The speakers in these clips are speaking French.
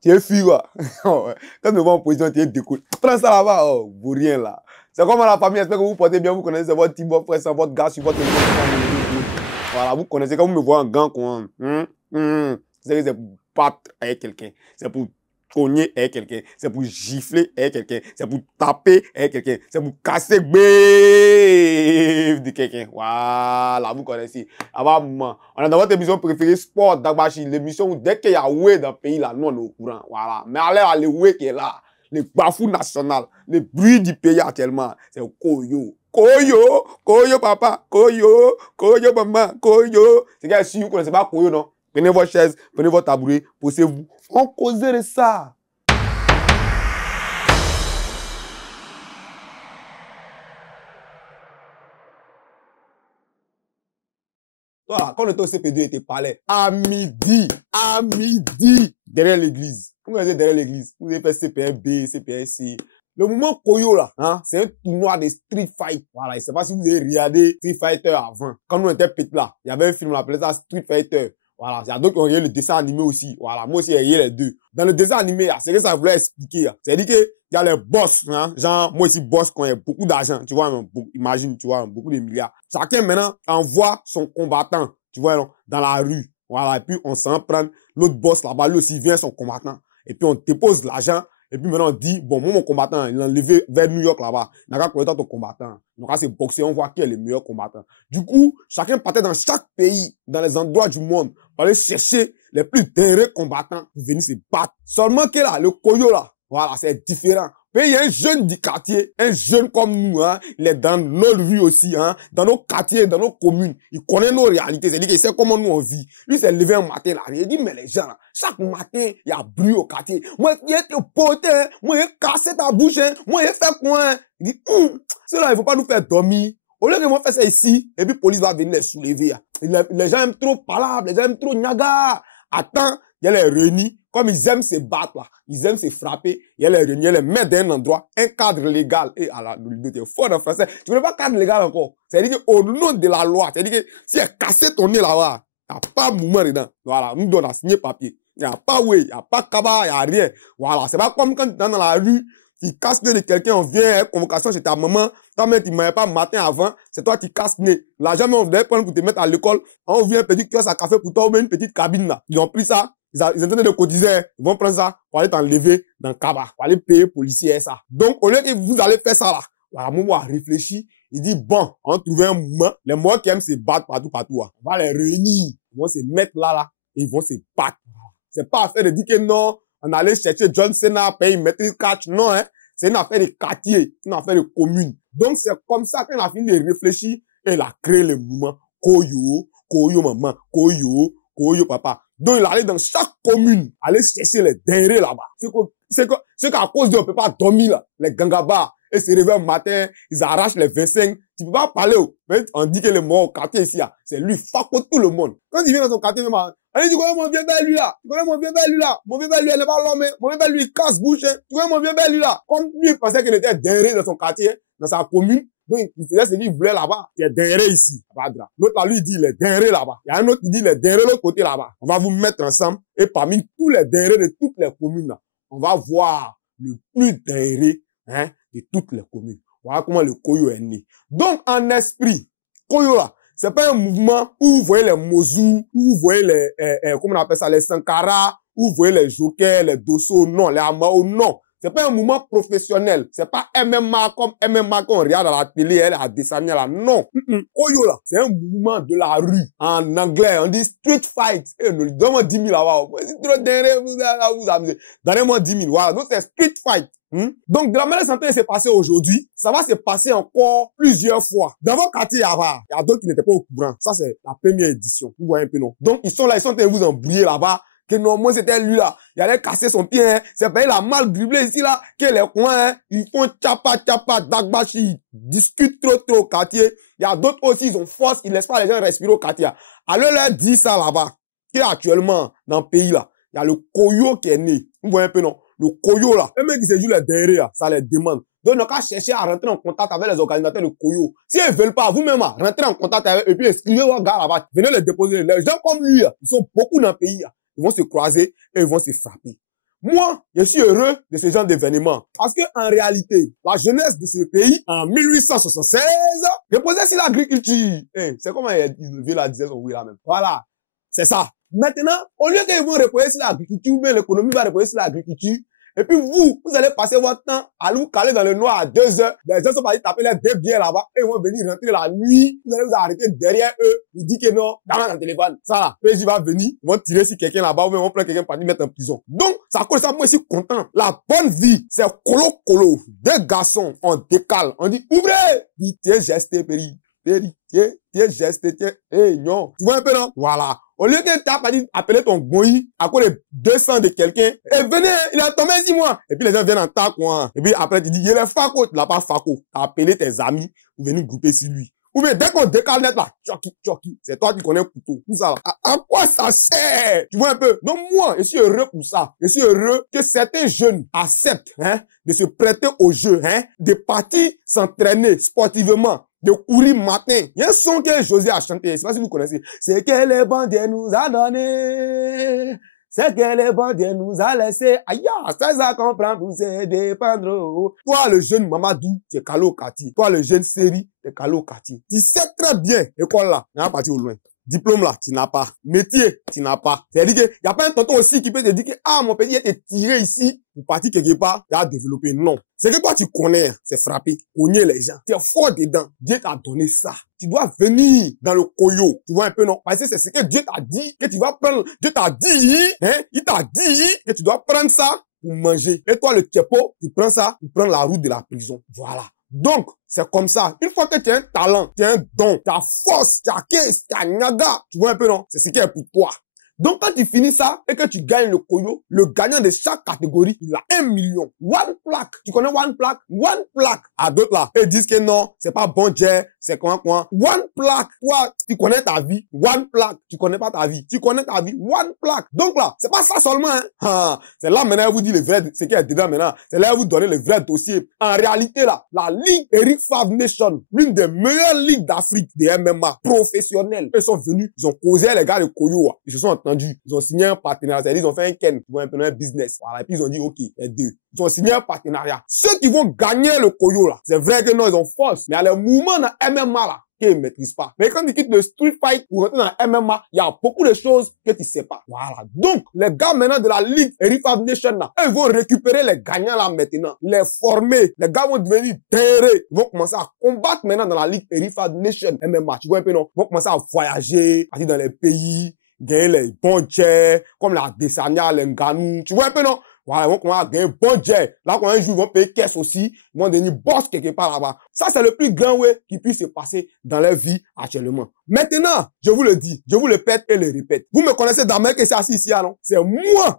Tu es fille, quoi. Quand tu me vois en position, tu es découvert. Prends ça là-bas, oh, vaut rien là. C'est comme à la famille, j'espère que vous portez bien, vous connaissez votre team, votre frère, votre gars, sur votre voilà, vous connaissez, quand vous me voyez en gant, quoi. C'est pour battre avec quelqu'un. C'est pour cogner avec quelqu'un. C'est pour gifler avec quelqu'un. C'est pour taper avec quelqu'un. C'est pour casser de quelqu'un. Voilà, vous connaissez. Avant, on est dans votre émission préférée, Sport Dagbashi, l'émission où dès qu'il y a Oué dans le pays, là, nous, on est au courant. Voilà. Mais allez, Oué qui est là. Les bafous national, les bruits du pays actuellement, c'est Koyo. Koyo, Koyo papa, Koyo, Koyo maman, Koyo. C'est que si vous ne connaissez pas Koyo, non? Prenez votre chaise, prenez votre tabouret, posez-vous. On cause de ça. Voilà, quand on était au CP2, il était palais. À midi, derrière l'église. Vous connaissez derrière l'église. Vous avez fait CPRB, CPRC. Le mouvement Koyo, là, hein, c'est un tournoi de Street Fight. Voilà, je ne sais pas si vous avez regardé Street Fighter avant. Quand nous étions petits là, il y avait un film, on appelait ça Street Fighter. Voilà, il y a d'autres qui ont regardé le dessin animé aussi. Voilà, moi aussi, j'ai regardé les deux. Dans le dessin animé, c'est que ça voulait expliquer. C'est-à-dire qu'il y a les boss, hein, genre, moi aussi, boss, quand il y a beaucoup d'argent, tu vois, imagine, tu vois, beaucoup de milliards. Chacun maintenant envoie son combattant, tu vois, non, dans la rue. Voilà, et puis on s'en prend. L'autre boss là-bas, lui aussi vient son combattant. Et puis on dépose l'argent. Et puis maintenant, on dit, bon, moi, mon combattant, il l'a enlevé vers New York là-bas. Il n'a qu'à connaître ton combattant. Donc, là, c'est boxer, on voit qui est le meilleur combattant. Du coup, chacun partait dans chaque pays, dans les endroits du monde, pour aller chercher les plus derniers combattants pour venir se battre. Seulement que là, le Koyo là, voilà, c'est différent. Mais il y a un jeune du quartier, un jeune comme nous, hein, il est dans nos rues aussi, hein, dans nos quartiers, dans nos communes. Il connaît nos réalités, c'est-à-dire qu'il sait comment nous on vit. Lui, s'est levé un matin là, il dit, mais les gens, là, chaque matin, il y a bruit au quartier. Moi, il est poté, hein, moi, il est cassé ta bouche, hein, moi, il est fait quoi, hein. Il dit, cela, il faut pas nous faire dormir. Au lieu que moi faire ça ici, et puis police va venir les soulever. Les gens aiment trop parler, les gens aiment trop nyaga. Attends, il y a les réunis, comme ils aiment se battre là, ils aiment se frapper, il y a les réunis, il y a les mettre dans un endroit, un cadre légal. Et à la tu es fort en français, tu ne veux pas cadre légal encore. C'est-à-dire qu'au nom de la loi, c'est-à-dire que si elle casse ton nez là-bas, il n'y a pas de mouvement dedans. Voilà, nous donnons à signer papier. Il n'y a pas oui, il n'y a pas cabas, il n'y a rien. Voilà, c'est pas comme quand tu es dans la rue, tu casses le nez de quelqu'un, on vient, convocation chez ta maman, ta mère, tu ne m'avais pas matin avant, c'est toi qui casses le nez. L'argent, on devait prendre pour te mettre à l'école, on vient un petit kiosque à café pour toi, ou une petite cabine là. Ils ont pris ça, ils ont tenté de cotiser, ils vont prendre ça pour aller t'enlever dans le cabas, pour aller payer policier et ça. Donc, au lieu que vous allez faire ça là, voilà, moi, réfléchis, il dit, bon, on va trouver un mouvement, les mois qui aiment se battre partout, hein. On va les réunir, ils vont se mettre là, et ils vont se battre. C'est pas affaire de dire que non, on allait chercher John Cena, payer une maîtrise catch, non, hein. C'est une affaire de quartier, une affaire de commune. Donc, c'est comme ça qu'il a fini de réfléchir et il a créé le mouvement Koyo, Koyo maman, Koyo, Koyo papa. Donc, il allait dans chaque commune, aller chercher les denrées là-bas. C'est qu'à cause d'eux, on peut pas dormir là, les gangabas. Et se réveillent un matin, ils arrachent les 25. Tu peux pas parler, mais on dit que le mort au quartier ici, c'est lui, fuck tout le monde. Quand il vient dans son quartier, même, on dit, tu connais mon vieux bel lui là, tu connais mon vieux bel lui là, mon vieux bel lui, elle n'est pas l'homme, mon vieux bel lui, il casse bouche, hein. Tu connais mon vieux bel lui là. Comme lui, il pensait qu'il était derrière dans son quartier, dans sa commune, donc il faisait ce qu'il voulait là-bas, il est derrière ici, l'autre là, lui, il dit, il est derrière là-bas. Il y a un autre qui dit, il est derrière l'autre côté là-bas. On va vous mettre ensemble, et parmi tous les derrière de toutes les communes là, on va voir le plus derrière, hein, de toutes les communes. Voilà comment le Koyo est né. Donc, en esprit, Koyo là, c'est pas un mouvement où vous voyez les Mozu, où vous voyez les, comment on appelle ça, les Sankara, où vous voyez les Jokers, les Dosso, non, les Amao, non. C'est pas un mouvement professionnel. C'est pas MMA comme MMA qu'on regarde à la télé, à dessin là. Non. Koyo là, c'est un mouvement de la rue. En anglais, on dit street fight. Donne-moi 10 000 là-bas. C'est trop derrière, vous amusez. Donnez-moi 10 000. Voilà. Donc, c'est street fight. Donc, de la manière dont ça s'est passé aujourd'hui, ça va se passer encore plusieurs fois. Dans vos quartiers, il y a d'autres qui n'étaient pas au courant. Ça, c'est la première édition. Vous voyez un peu, non? Donc, ils sont là, ils sont en train de vous embrouiller là-bas. Que non, moi, c'était lui là. Il allait casser son pied, hein. C'est pas il a mal dribblé ici là. Que les coins, hein. Ils font tchapa, dagbashi. Ils discutent trop au quartier. Il y a d'autres aussi, ils ont force, ils laissent pas les gens respirer au quartier. Alors, leur dit ça là-bas. Qu'actuellement, dans le pays là, il y a le Koyo qui est né. Vous voyez un peu, non? Le Koyo là, les mecs qui se jouent les derrière, ça les demande. Donc, on a cherché à rentrer en contact avec les organisateurs de Koyo. Si ils veulent pas, vous-même, rentrer en contact avec eux, et puis inscrivez vos gars là-bas. Venez les déposer. Les gens comme lui, ils sont beaucoup dans le pays. Ils vont se croiser et ils vont se frapper. Moi, je suis heureux de ce genre d'événement. Parce que en réalité, la jeunesse de ce pays, en 1876, reposait sur l'agriculture. C'est comme le vieux la disait son oui là même. Voilà. C'est ça. Maintenant, au lieu qu'ils vont reposer sur l'agriculture, ou bien l'économie va reposer sur l'agriculture, et puis vous allez passer votre temps à vous caler dans le noir à 2 heures. Les gens sont partis taper les 2 bières là-bas et ils vont venir rentrer la nuit. Vous allez vous arrêter derrière eux. Vous dites que non, dans le téléphone. Ça là, PJ va venir, ils vont tirer sur quelqu'un là-bas ou bien ils vont prendre quelqu'un pour mettre en prison. Donc, ça cause ça, moi je suis content. La bonne vie, c'est colo. 2 garçons, on décale. On dit, ouvrez! Dit, tiens, geste, péri. Tiens, geste, tiens. Non. Tu vois un peu, non? Voilà. Au lieu que tu as pas dit appeler ton goyi à cause de 200 de quelqu'un, et venez, il a tombé 6 mois. Et puis les gens viennent en tas, quoi. Et puis après, tu dis, il est faco, tu l'as pas faco. Tu as appelé tes amis pour venir grouper sur lui. Ou bien, dès qu'on décale net là, tchoki, c'est toi qui connais le couteau. Tout ça là. À quoi ça sert? Tu vois un peu? Donc moi, je suis heureux pour ça. Je suis heureux que certains jeunes acceptent, de se prêter au jeu, de partir s'entraîner sportivement, de courir matin. Il y a un son que José a chanté, je sais pas si vous connaissez. C'est que les bandits nous a donné. C'est que les bandits nous a laissé. Aïe, c'est ça qu'on prend pour se dépendre. Toi, le jeune Mamadou, tu es Kalo Kati. Toi, le jeune Seri, tu es Kalo Kati. Tu sais très bien, école là, on va partir au loin. Diplôme là, tu n'as pas. Métier, tu n'as pas. C'est-à-dire que y a pas un tonton aussi qui peut te dire que, mon petit, il a été tiré ici pour partir quelque part, il a développé. Non. C'est que toi, tu connais, c'est frapper, cogner les gens. Tu es fort dedans. Dieu t'a donné ça. Tu dois venir dans le koyo. Tu vois un peu, non? Parce que c'est ce que Dieu t'a dit, que tu vas prendre. Dieu t'a dit, il t'a dit que tu dois prendre ça pour manger. Et toi, le tchepo, tu prends ça pour prendre la route de la prison. Voilà. Donc, c'est comme ça. Une fois que tu as un talent, tu as un don, tu as force, tu as caisse, tu as naga, tu vois un peu, non? C'est ce qui est pour toi. Donc, quand tu finis ça et que tu gagnes le koyo, le gagnant de chaque catégorie, il a 1 million. One plaque. Tu connais one plaque? One plaque. À d'autres là, ils disent que non, c'est pas bon Dieu, c'est quoi. One plaque. Toi, tu connais ta vie. One plaque. Tu connais pas ta vie. Tu connais ta vie. One plaque. Donc là, c'est pas ça seulement, c'est là maintenant, vous dit le vrai, ce qui est dedans maintenant. C'est là, vous donnez le vrai dossier. En réalité là, la Ligue Eric Favre Nation, l'une des meilleures ligues d'Afrique des MMA professionnels, ils sont venus, ils ont causé les gars de koyo, ils se sont ils ont signé un partenariat, c'est-à-dire ils ont fait un ken, ils vont un peu un business. Voilà, et puis ils ont dit, OK, les deux. Ils ont signé un partenariat. Ceux qui vont gagner le koyo là, c'est vrai que non, ils ont force, mais il y a les mouvements dans MMA là, qu'ils ne maîtrisent pas. Mais quand tu quittes le street fight pour rentrer dans MMA, il y a beaucoup de choses que tu sais pas. Voilà. Donc, les gars maintenant de la Ligue Eric Favre Nation là, ils vont récupérer les gagnants là maintenant, les former. Les gars vont devenir terrés. Ils vont commencer à combattre maintenant dans la Ligue Eric Favre Nation MMA. Tu vois un peu, non? Ils vont commencer à voyager, aller dans les pays, gagner les bons jets, comme la Desania, les Nganou. Tu vois un peu, non? Voilà, ils vont commencer à gagner bon jet. Là, quand un jour, ils vont payer caisse aussi. Ils vont devenir boss quelque part là-bas. Ça, c'est le plus grand way qui puisse se passer dans leur vie actuellement. Maintenant, je vous le dis, je vous le pète et le répète. Vous me connaissez d'Amérique que c'est assis ici, non? C'est moi-même.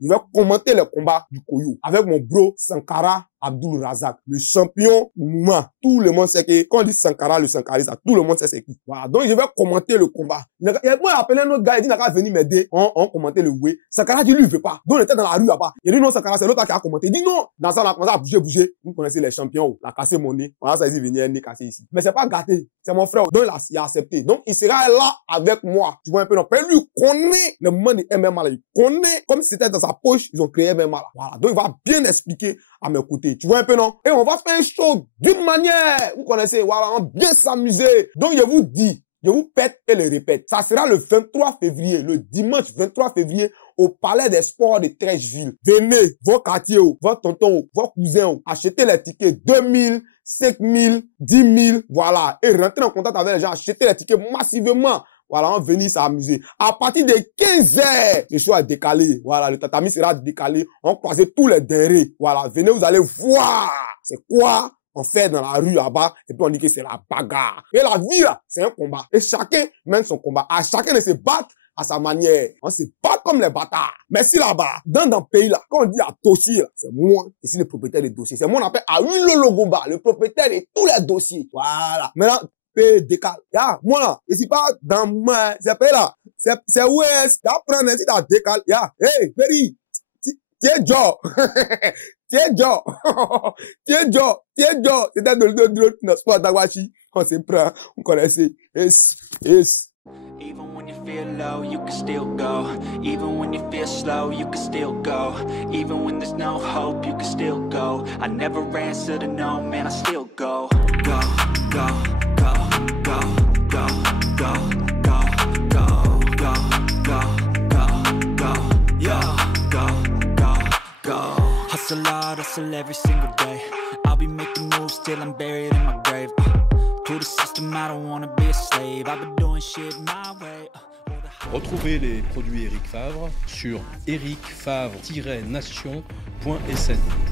Je vais commenter le combat du Koyo avec mon bro Sankara Abdul Razak, le champion mouvement. Tout le monde sait que, quand on dit Sankara, le Sankarista, tout le monde sait c'est qui. Voilà. Donc, je vais commenter le combat. Moi, j'ai appelé un autre gars, il dit, n'a qu'à venir m'aider. On commentait le way. Sankara dit, lui, il veut pas. Donc, on était dans la rue là-bas. Il dit, non, Sankara, c'est l'autre qui a commenté. Il dit, non. Dans ça, on a commencé à bouger. Vous connaissez les champions, on a cassé mon nez. Voilà, ça, il venir un nez cassé ici. Mais c'est pas gâté. C'est mon frère. Donc, il a accepté. Donc, il sera là avec moi. Tu vois un peu, non? Lui, il connaît le moment de MMA là. Il connaît, comme si c'était dans sa poche, ils ont créé MMA là. Voilà. Donc, il va bien expliquer à mes côtés. Tu vois un peu, non? Et on va faire un show d'une manière. Vous connaissez, voilà, on va bien s'amuser. Donc, je vous dis, je vous pète et le répète. Ça sera le 23 février, le dimanche 23 février, au Palais des Sports de Trècheville. Venez, vos quartiers, vos tontons, vos cousins, achetez les tickets 2000, 5000, 10 000, voilà. Et rentrez en contact avec les gens, achetez les tickets massivement. Voilà, on va venir s'amuser. À partir de 15 heures, le show est décalé. Voilà, le tatami sera décalé. On croise tous les derrière. Voilà, venez, vous allez voir. C'est quoi on fait dans la rue là-bas. Et puis on dit que c'est la bagarre. Et la vie, là, c'est un combat. Et chacun mène son combat. À chacun de se battre à sa manière. On se bat comme les bâtards. Mais si là-bas, dans le pays là, quand on dit à dossier, c'est moi, ici le propriétaire des dossiers. C'est moi, on appelle Awilo Logomba, le propriétaire de tous les dossiers. Voilà. Maintenant, décale. Ya, moi là, et si pas dans moi, c'est pas là. C'est ouest. D'apprendre si t'as décale. Ya, hey, Perry, tiens, Joe. Tiens, Joe. Tiens, Joe. Tiens, Joe. C'était de sport d'Awashi. On se prend, on connaissait. Yes. Even when you feel low, you can still go. Even when you feel slow, you can still go. Even when there's no hope, you can still go. I never answer to no, man, I still go. Go, go, go, go, go, go, go, go, go, go, go, go, yeah, go, go, go. Hustle hard, hustle every single day. I'll be making moves till I'm buried in my grave. To the system, I don't wanna be a slave. I've been doing shit my way. Retrouvez les produits Eric Favre sur ericfavre-nation.sn.